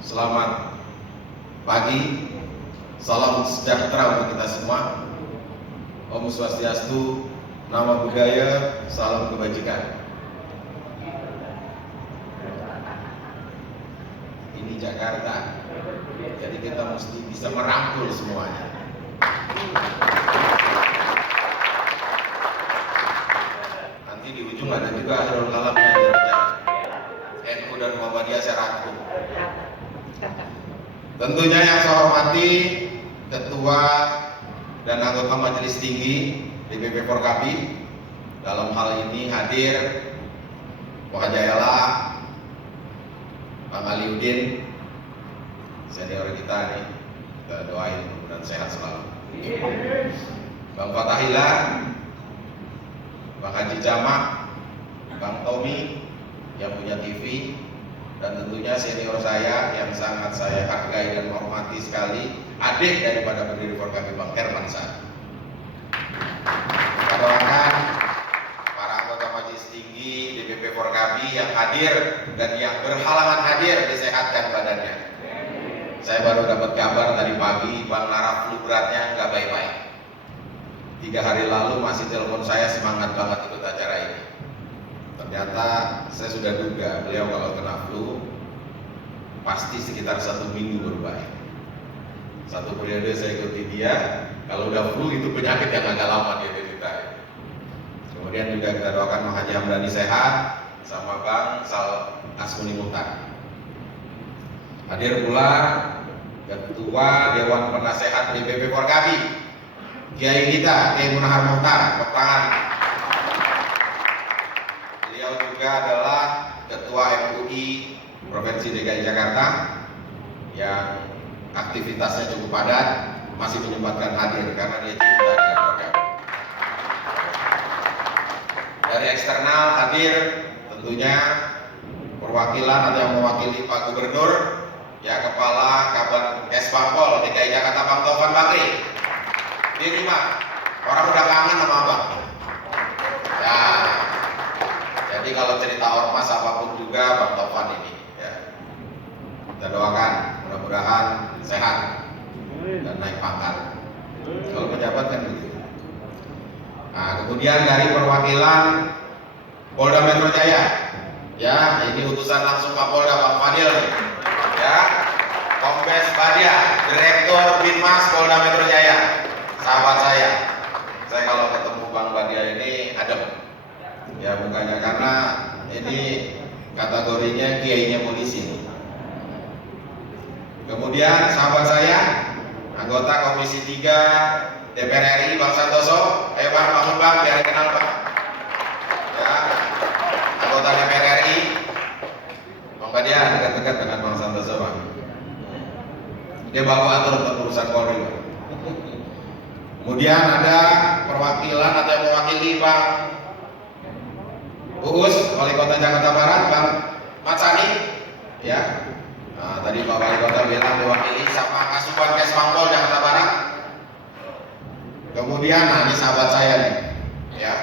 Selamat pagi, salam sejahtera untuk kita semua. Om Swastiastu, Namo Buddhaya, salam kebajikan. Ini Jakarta, jadi kita mesti bisa merangkul semuanya. Nanti di ujung ada juga Akhirul Kalamnya di Rojak. NU dan Muhammadiyah saya rangkul. Tentunya yang saya hormati Ketua dan anggota Majelis Tinggi DPP Forkapi. Dalam hal ini hadir Pak Jayala, Bang Aliuddin, senior kita nih, kita doain mudah-mudahan sehat selalu. Bang Fatahila, Bang Haji Jamak, Bang Tommy yang punya TV, dan tentunya senior saya yang sangat saya hargai dan hormati sekali, adik daripada pendiri Forkapi Bang Herman Saad. Kita doakan para anggota Majelis Tinggi DPP Forkapi yang hadir dan yang berhalangan hadir disehatkan badannya. Saya baru dapat kabar tadi pagi Bang Nara flu beratnya nggak baik-baik. 3 hari lalu masih telepon saya semangat banget ikut acara ini. Ternyata saya sudah duga beliau kalau kena flu pasti sekitar 1 minggu baru baik. Satu periode saya ikuti dia, kalau udah flu itu penyakit yang agak lama dia cerita. Kemudian juga kita doakan Bang Haji Hamdani sehat sama Bang Sal Asmuni Muhtar. Hadir pula Ketua Dewan Penasehat DPP Forkapi, Kiai kita Kiai Munahar Muhtar, tepuk tangan. Beliau juga adalah Ketua MUI Provinsi DKI Jakarta yang aktivitasnya cukup padat, masih menyempatkan hadir karena dia cinta dengan program. Dari eksternal hadir tentunya perwakilan atau yang mewakili Pak Gubernur, ya Kepala Kabupaten Kesbangpol DKI Jakarta Bang Taufan Bakri. Diterima, orang udah kangen sama Abang. Ya, jadi kalau cerita ormas apapun juga Bang Taufan ini. Kita doakan mudah-mudahan sehat dan naik pangkat. Kalau pejabat kan begitu. Nah, kemudian dari perwakilan Polda Metro Jaya, ya ini utusan langsung Kapolda Bang Fadil, ya Kombes Badia, Direktur Binmas Polda Metro Jaya, sahabat saya. Saya kalau ketemu Bang Badia ini adem, ya bukannya karena ini kategorinya kiainya polisi. Kemudian sahabat saya, anggota Komisi 3 DPR RI Bang Santoso. Ayo Bang, bangun Bang, biar kenal Bang. Ya, anggota DPR RI Bang Badia dekat-dekat dengan Bang Santoso Bang. Dia baru atur untuk urusan Polri Bang. Kemudian ada perwakilan atau yang mewakili Bang Uus, Wali Kota Jakarta Barat, Bang Matsani, ya. Nah, tadi Pak Wali Kota bilang diwakili sama Kasubag Kesbangpol Jakarta Barat. Kemudian, nah ini sahabat saya nih, ya.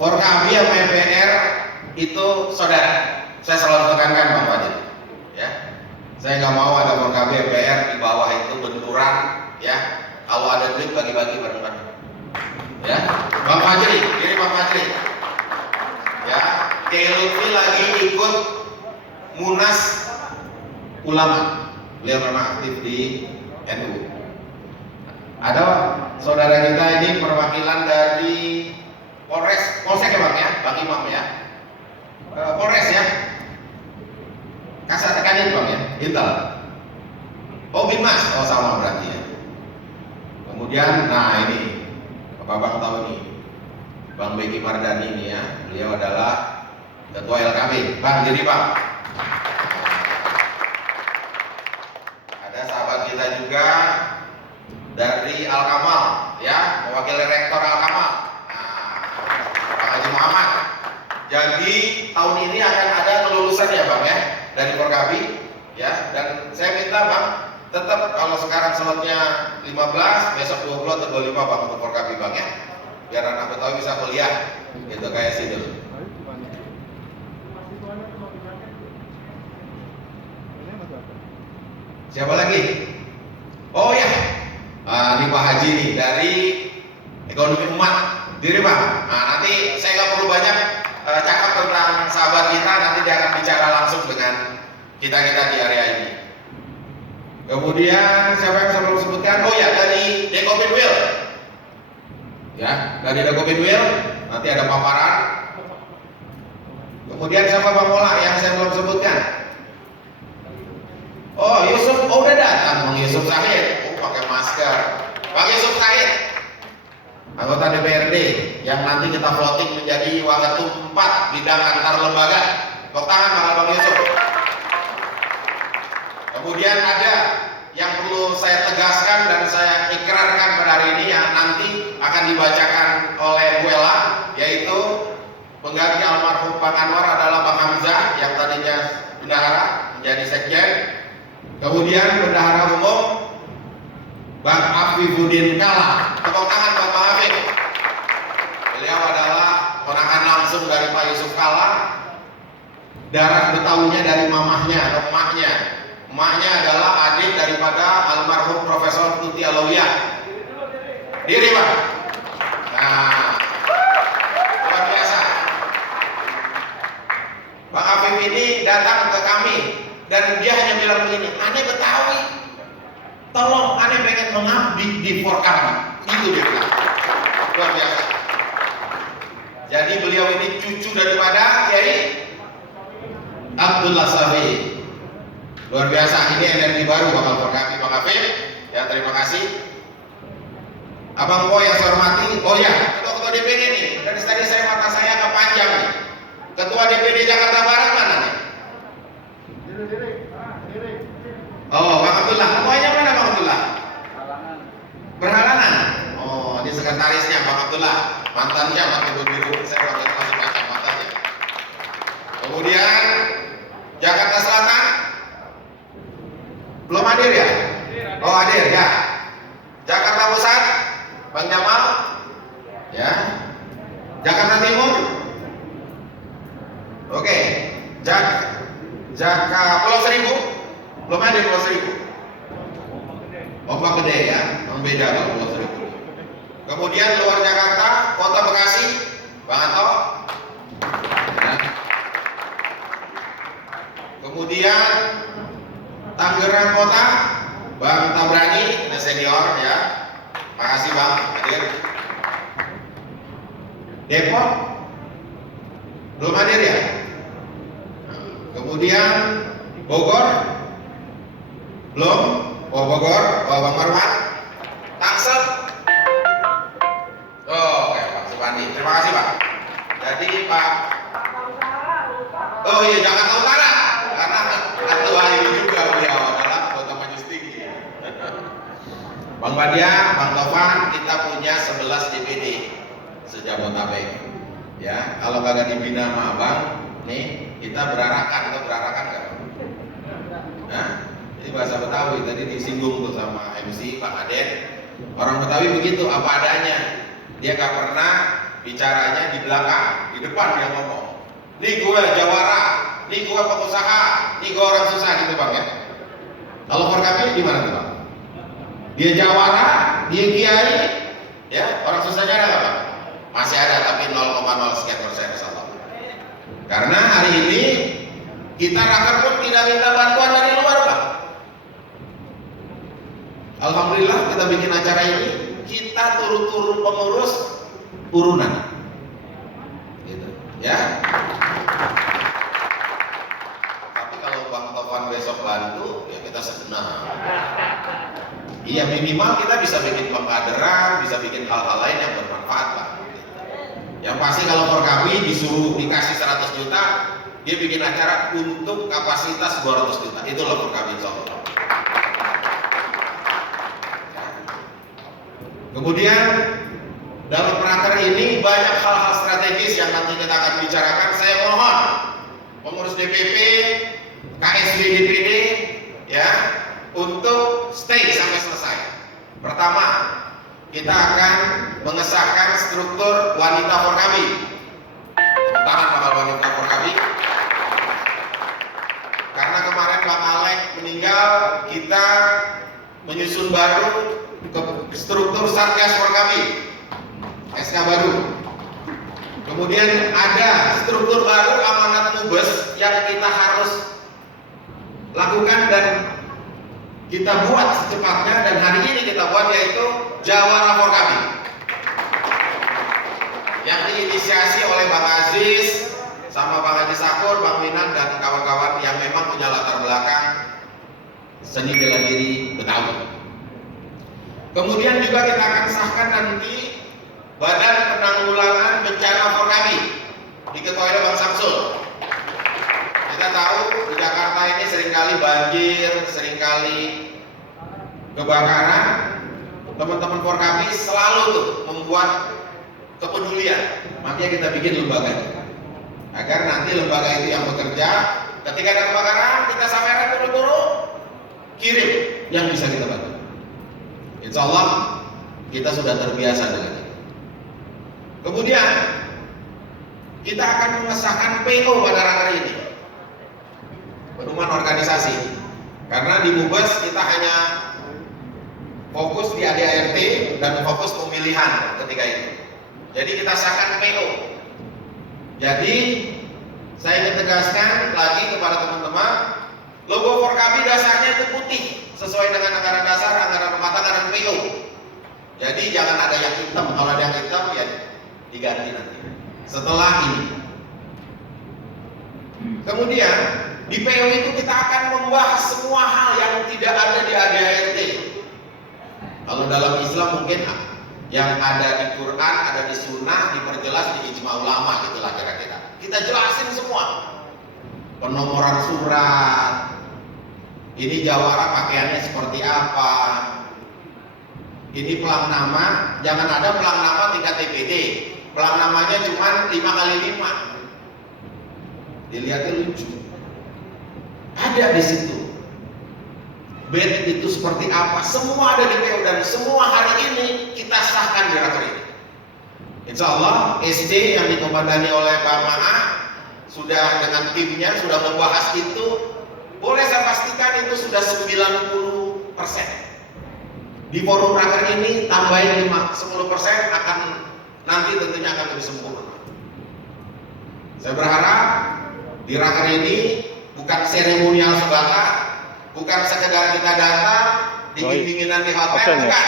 Forkapi sama MPR itu saudara. Saya selalu tekankan Bang Fadil, ya. Saya nggak mau ada Forkapi MPR di bawah itu benturan, ya. Kalau ada duit bagi-bagi bareng-bareng, ya. Bang Fajri, ini Bang Fajri, ya. Kiai Lutfi lagi ikut Munas Ulama, beliau memang aktif di NU. Ada saudara kita ini perwakilan dari Polres, Polsek ya Bang ya, Bang Imam ya, Polres ya, Kasat Kadin Bang ya, Intel. Oh Binmas, oh sama berarti ya. Kemudian, nah ini, Bapak tahu nih, Bang Beki Mardani ini ya, beliau adalah Ketua LKB. Bang, jadi Bang. Kita juga dari Al-Kamal, ya, mewakili Rektor Al-Kamal, Pak Haji Muhammad. Jadi tahun ini akan ada kelulusan ya Bang ya, dari Forkapi, ya. Dan saya minta Bang, tetap kalau sekarang slotnya 15, besok 20 atau 25 Bang untuk Forkapi Bang ya, biar anak Betawi bisa kuliah, gitu kayak Sidul. Siapa lagi? Oh ya, ini Pak Haji nih dari Ekonomi Umat. Diri Pak. Nah, nanti saya nggak perlu banyak cakap tentang sahabat kita, nanti dia akan bicara langsung dengan kita di area ini. Kemudian siapa yang saya belum sebutkan? Oh ya, dari Dekopin Wheel. Ya, dari Dekopin Wheel nanti ada paparan. Kemudian siapa Bang Mola yang saya belum sebutkan? Oh, Yusuf, oh udah datang Bang Yusuf Sahid. Oh, pakai masker. Bang Yusuf Sahid, anggota DPRD yang nanti kita voting menjadi Waketum 4 bidang antar lembaga. Tepuk tangan Bang Yusuf. Kemudian ada yang perlu saya tegaskan dan saya ikrarkan pada hari ini yang nanti akan dibacakan oleh Bu Ella, yaitu pengganti almarhum Bang Anwar adalah Bang Hamzah yang tadinya bendahara menjadi sekjen. Kemudian bendahara umum Bang Afifuddin Kala. Tepuk tangan buat Bang Afif. Beliau adalah ponakan langsung dari Pak Yusuf Kala. Darah Betawinya dari mamahnya atau emaknya. Emaknya adalah adik daripada almarhum Profesor Tuti Alawiyah. Diri Pak. Nah, luar biasa. Bang Afif ini datang ke kami dan dia hanya bilang begini, aneh Betawi, tolong aneh pengen mengabdi di Forkam. Itu dia bilang. Luar biasa. Jadi beliau ini cucu daripada Kiai Abdullah Sabi. Luar biasa, ini energi baru bakal berkami Bang Afif. Ya, terima kasih. Abang Po yang saya hormati. Oh ya, ketua DPD nih. Dari tadi mata saya kepanjang nih. Ketua DPD Jakarta Barat mana nih? Oh, Bang Abdullah. Ketuanya mana Bang Abdullah? Berhalangan. Oh, ini sekretarisnya Bang Abdullah. Mantannya mantan biru. Saya masih baca mantannya. Kemudian Jakarta Selatan. Belum hadir ya? Oh, hadir ya. Jakarta Pusat, Bang Jamal. Ya. Jakarta Timur. Oke. Pulau Seribu. Belum hadir Pulau Seribu. Ombak Gede ya. Beda kalau Pulau Seribu. Kemudian luar Jakarta, Kota Bekasi, Bang Anto. Ya. Kemudian Tangerang Kota, Bang Tabrani, senior ya. Makasih Bang, hadir. Depok, belum hadir ya. Kemudian Bogor, belum. Oh Bogor, oh Bang Marwan. Tangsel. Oh, oke Pak Supandi, terima kasih Pak. Jadi Pak. Oh iya Jakarta Utara, karena ketua ini juga beliau adalah anggota Majelis Tinggi. Bang Badia, Bang Tovan, kita punya 11 DPD sejabotabek. Ya, kalau kagak dibina sama Abang, nih kita berarakan nggak? Nah, ini bahasa Betawi tadi disinggung tuh sama MC Pak Aden. Orang Betawi begitu, apa adanya. Dia nggak pernah bicaranya di belakang, di depan dia ngomong. Nih gue jawara, nih gue pengusaha, nih gue orang susah gitu Bang ya. Kalau Forkami di mana tuh Bang? Dia jawara, dia kiai, ya orang susahnya ada nggak Bang? Masih ada tapi 0,0 sekian% insyaallah. Karena hari ini kita raker pun tidak minta bantuan dari luar Bang. Alhamdulillah kita bikin acara ini, kita turun-turun pengurus urunan. Gitu. Ya. Tapi kalau Bang Tovan besok bantu, ya kita senang. Iya minimal kita bisa bikin pengkaderan, bisa bikin hal-hal lain yang bermanfaat Pak. Yang pasti kalau Forkami disuruh dikasih 100 juta, dia bikin acara untuk kapasitas 200 juta. Itulah Forkami insyaallah. Kemudian dalam raker ini banyak hal-hal strategis yang nanti kita akan bicarakan. Saya mohon pengurus DPP, KSB DPD ya untuk stay sampai selesai. Pertama, kita akan mengesahkan struktur wanita Forkami. Tepuk tangan bakal wanita Forkami. Karena kemarin Bang Alek meninggal, kita menyusun baru ke struktur Satgas Forkabi, SK baru. Kemudian ada struktur baru amanat Mubes yang kita harus lakukan dan kita buat secepatnya, dan hari ini kita buat, yaitu Jawara Forkabi yang diinisiasi oleh Bang Aziz sama Bang Haji Sakur, Bang Minan, dan kawan-kawan yang memang punya latar belakang seni bela diri Betawi. Kemudian juga kita akan sahkan nanti Badan Penanggulangan Bencana Forkabi, diketuai oleh Bang Samsul. Kita tahu di Jakarta ini seringkali banjir, seringkali kebakaran. Teman-teman Forkabi selalu tuh membuat kepedulian, makanya kita bikin lembaga agar nanti lembaga itu yang bekerja ketika ada kebakaran, kita sampaikan turun-turun, kirim yang bisa kita bantu. Insya Allah kita sudah terbiasa dengan itu. Kemudian kita akan mengesahkan PO pada raker ini, pedoman organisasi, karena di Mubes kita hanya fokus di ADART dan fokus pemilihan ketika itu. Jadi kita sahkan PO. Jadi saya ingin tegaskan lagi kepada teman-teman, logo Forkabi dasarnya itu putih sesuai dengan anggaran dasar, anggaran rumah tangga, dan PO. Jadi jangan ada yang hitam. Kalau ada yang hitam ya diganti nanti setelah ini. Kemudian di PO itu kita akan membahas semua hal yang tidak ada di ADART. Kalau dalam Islam mungkin yang ada di Quran, ada di Sunnah, diperjelas di ijma ulama, gitulah kira-kira. Kita jelasin semua. Penomoran surat, ini jawara pakaiannya seperti apa, ini pelang nama, jangan ada pelang nama tingkat TPD, pelang namanya cuma 5x5. Dilihatnya lucu. Ada di situ. Bed itu seperti apa, semua ada di PO, dan semua hari ini kita sahkan di raker ini. Insya Allah SD yang dikomandani oleh Pak Ma'a sudah dengan timnya sudah membahas itu. Boleh saya pastikan itu sudah 90%. Di forum raker ini tambahin 10% akan nanti tentunya akan lebih sempurna. Saya berharap di raker ini bukan seremonial semata, bukan sekedar kita datang dingin-dinginan di hotel, bukan.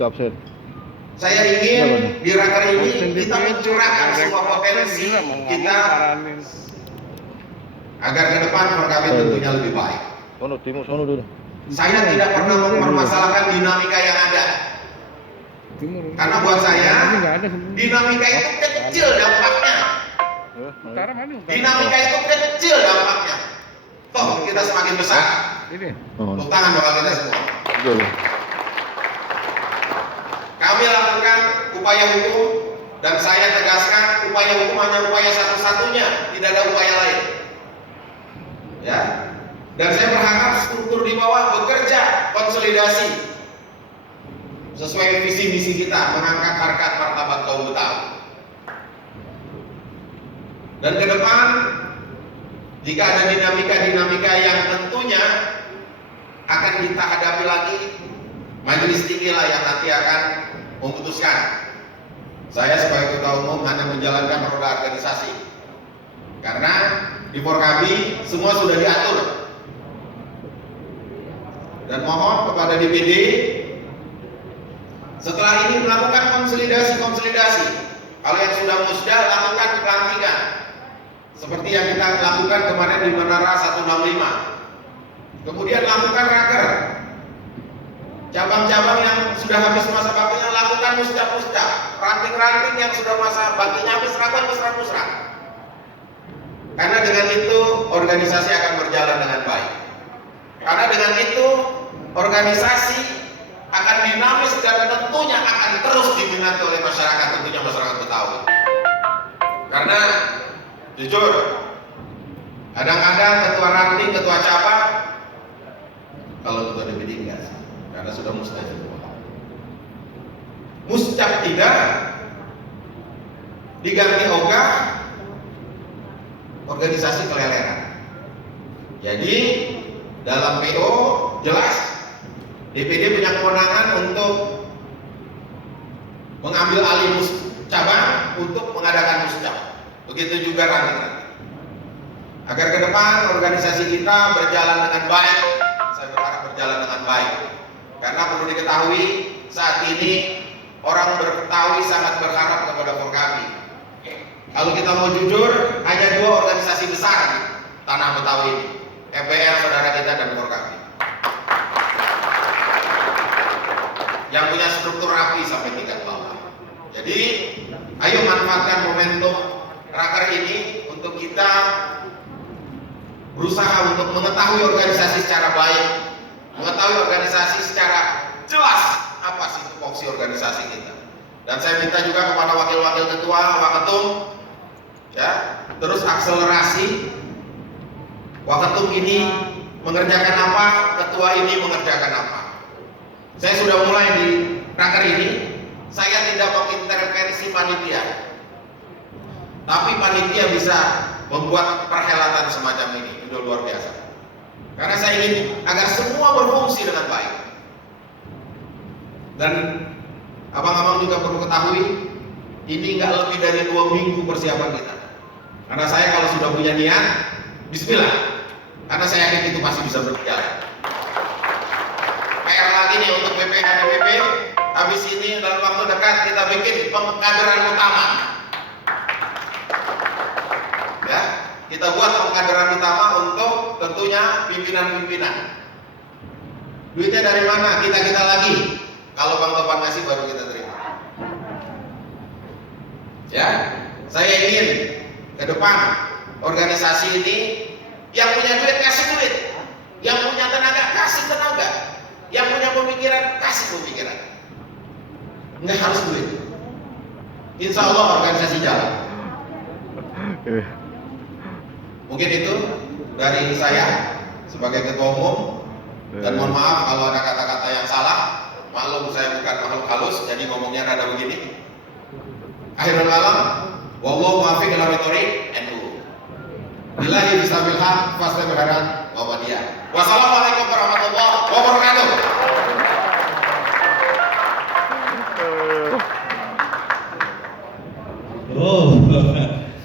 Absen. Saya ingin di raker ini kita mencurahkan semua potensi kita agar ke depan Forkabi tentunya lebih baik. Sono dulu. Saya tidak pernah mempermasalahkan dinamika yang ada, karena buat saya dinamika itu kecil dampaknya. Dinamika itu kecil dampaknya. Toh kita semakin besar. Tepuk tangan doa kita semua. Kami lakukan upaya hukum, dan saya tegaskan upaya hukum hanya upaya satu-satunya, tidak ada upaya lain. Ya. Dan saya berharap struktur di bawah bekerja konsolidasi sesuai visi misi kita mengangkat harkat martabat kaum Betawi. Dan ke depan jika ada dinamika-dinamika yang tentunya akan kita hadapi lagi, majelis tinggi lah yang nanti akan memutuskan. Saya sebagai ketua umum hanya menjalankan roda organisasi, karena di Forkabi semua sudah diatur. Dan mohon kepada DPD setelah ini melakukan konsolidasi. Kalau yang sudah musda, lakukan pelantikan seperti yang kita lakukan kemarin di Menara 165. Kemudian lakukan raker. Cabang-cabang yang sudah habis masa baktinya lakukan musda. Ranting-ranting yang sudah masa baktinya habis, lakukan musra. Karena dengan itu organisasi akan berjalan dengan baik. Karena dengan itu organisasi akan dinamis dan tentunya akan terus diminati oleh masyarakat, tentunya masyarakat Betawi. Karena jujur, kadang-kadang ketua ranting, ketua cabang, kalau ketua DPD enggak sih, karena sudah mustajab semua. Muscap tidak, diganti ogah, organisasi keleleran. Jadi dalam PO jelas DPD punya kewenangan untuk mengambil alih cabang untuk mengadakan muscap. Begitu juga ranting-ranting. Agar ke depan organisasi kita berjalan dengan baik, saya berharap berjalan dengan baik. Karena perlu diketahui saat ini orang Betawi sangat berharap kepada Forkapi. Kalau kita mau jujur, hanya dua organisasi besar tanah Betawi ini, FPR saudara kita dan Forkapi, yang punya struktur rapi sampai tingkat bawah. Jadi, ayo manfaatkan momentum raker ini untuk kita berusaha untuk mengetahui organisasi secara baik, mengetahui organisasi secara jelas apa sih tupoksi organisasi kita. Dan saya minta juga kepada wakil-wakil ketua, waketum, ya, terus akselerasi. Waketum ini mengerjakan apa, ketua ini mengerjakan apa. Saya sudah mulai di raker ini, saya tidak mengintervensi panitia, tapi panitia bisa membuat perhelatan semacam ini. Itu luar biasa. Karena saya ingin agar semua berfungsi dengan baik. Dan abang-abang juga perlu ketahui, ini nggak lebih dari 2 minggu persiapan kita. Karena saya kalau sudah punya niat, bismillah. Karena saya yakin itu pasti bisa berjalan. PR lagi nih untuk BPH DPP. Habis ini dalam waktu dekat kita bikin pengkaderan utama. Ya, kita buat pengkaderan utama untuk tentunya pimpinan-pimpinan. Duitnya dari mana? Kita lagi. Kalau Bang Topan ngasih baru kita terima. Ya, saya ingin ke depan organisasi ini yang punya duit kasih duit, yang punya tenaga kasih tenaga, yang punya pemikiran kasih pemikiran. Nggak harus duit. Insya Allah organisasi jalan. Mungkin itu dari saya sebagai ketua umum, dan mohon maaf kalau ada kata-kata yang salah. Maklum saya bukan makhluk halus, jadi ngomongnya rada begini. Akhirul kalam, wallahu muwaffiq ila thoriq NU. Billahi bisabil haq fastabil khairat wa badiyah. Wassalamualaikum warahmatullahi wabarakatuh. Oh,